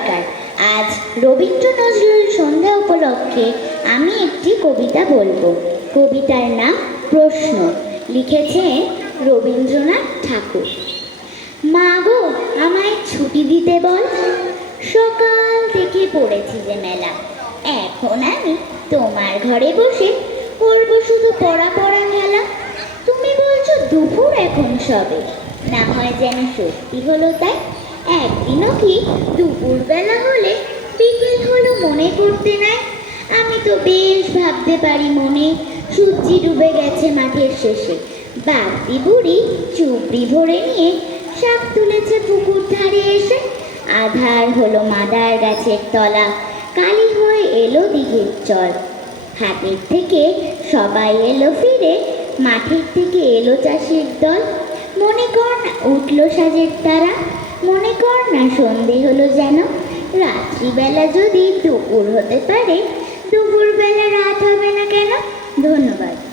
দরকার আজ রবীন্দ্র নজরুল সন্ধ্যা উপলক্ষে আমি একটি কবিতা বলব। কবিতার নাম প্রশ্ন। লিখেছেন রবীন্দ্রনাথ ঠাকুর। মা গো, আমায় ছুটি দিতে বল। সকাল থেকে পড়েছি যে মেলা। এখন আমি তোমার ঘরে বসে করব শুধু পড়া পড়া খেলা। তুমি বলছো দুপুর এখন সবে। না হয় যেন সত্যি হলো তাই। একদিনও কি দুপুরবেলা হলে বিকেল হলো মনে করতে নাই? আমি তো বেশ ভাবতে পারি মনে, সূর্যি ডুবে গেছে মাঠের শেষে। বাগদি বুড়ি চুবড়ি ভরে নিয়ে শাক তুলেছে পুকুর ধারে এসে। আধার হলো মাদার গাছের তলা, কালি হয়ে এলো দিঘির চল হাটের থেকে সবাই এলো ফিরে, মাঠের থেকে এলো চাষির দল। মনে কর উঠল সাজের তারা। রাত্রিবেলা যদি দুপুর হতে পারে দুপুরবেলা রাত হবে না কেন? ধন্যবাদ।